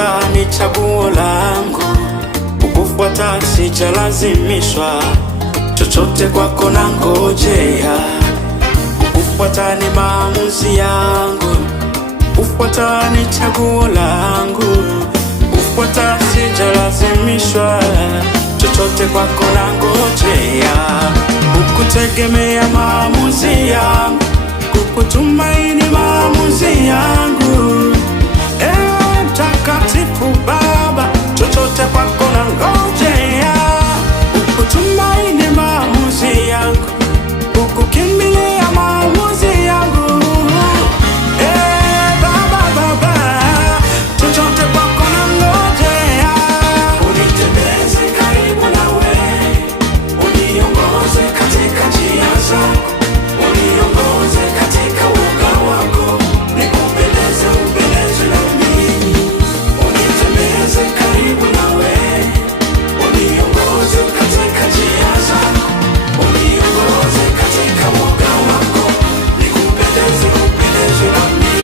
Kukufuata ni chaguo langu, kukufuata sijalazimishwa, chochote kwako nangojea. Kukufuata ni maamuzi yangu, kukufuata ni chaguo langu, kukufuata sijalazimishwa, chochote kwako nangojea. Kukutegemea maamuzi yangu, kukutumaini